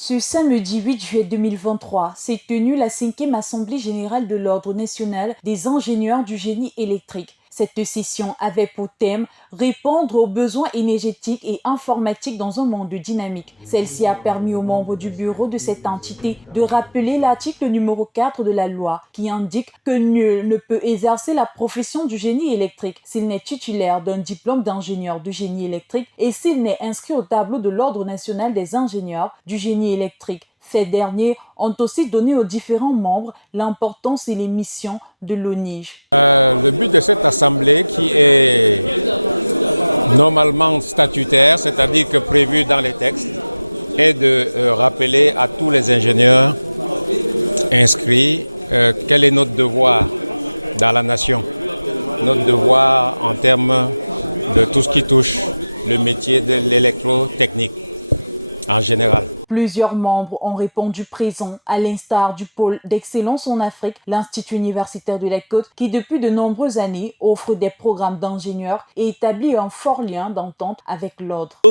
Ce samedi 8 juillet 2023 s'est tenue la 5e Assemblée générale de l'Ordre national des ingénieurs du génie électrique. Cette session avait pour thème répondre aux besoins énergétiques et informatiques dans un monde dynamique. Celle-ci a permis aux membres du bureau de cette entité de rappeler l'article numéro 4 de la loi qui indique que nul ne peut exercer la profession du génie électrique s'il n'est titulaire d'un diplôme d'ingénieur du génie électrique et s'il n'est inscrit au tableau de l'Ordre national des ingénieurs du génie électrique. Ces derniers ont aussi donné aux différents membres l'importance et les missions de l'ONIGE. Le but de cette assemblée qui est normalement statutaire, c'est-à-dire que prévu dans le texte, est de rappeler à tous les ingénieurs inscrits quel est notre devoir dans la nation. Notre devoir en termes de tout ce qui touche le métier de l'électrotechnique en général. Plusieurs membres ont répondu présents, à l'instar du pôle d'excellence en Afrique, l'Institut universitaire de la Côte, qui depuis de nombreuses années offre des programmes d'ingénieurs et établit un fort lien d'entente avec l'ordre.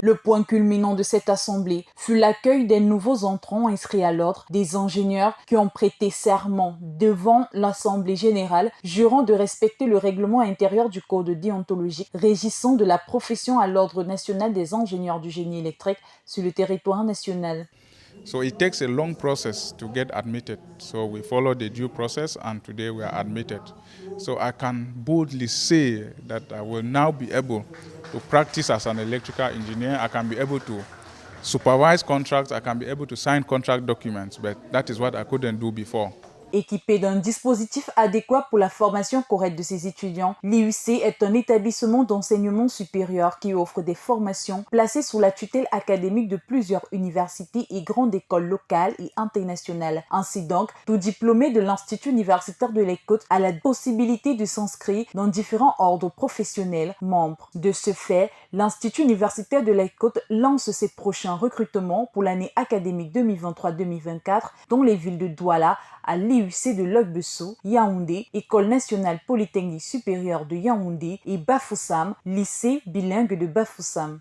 Le point culminant de cette assemblée fut l'accueil des nouveaux entrants inscrits à l'ordre, des ingénieurs qui ont prêté serment devant l'Assemblée générale, jurant de respecter le règlement intérieur du code déontologique régissant de la profession à l'Ordre national des ingénieurs du génie électrique sur le territoire national. So it takes a long process to get admitted. So we follow the due process and today we are admitted. So I can boldly say that I will now be able to practice as an electrical engineer. I can be able to supervise contracts. I can be able to sign contract documents, but that is what I couldn't do before. Équipé d'un dispositif adéquat pour la formation correcte de ses étudiants, l'IUC est un établissement d'enseignement supérieur qui offre des formations placées sous la tutelle académique de plusieurs universités et grandes écoles locales et internationales. Ainsi donc, tout diplômé de l'Institut universitaire de la Côte a la possibilité de s'inscrire dans différents ordres professionnels membres. De ce fait, l'Institut universitaire de la Côte lance ses prochains recrutements pour l'année académique 2023-2024 dans les villes de Douala, à l'IUC de Logbesso, Yaoundé, École nationale polytechnique supérieure de Yaoundé et Bafoussam, lycée bilingue de Bafoussam.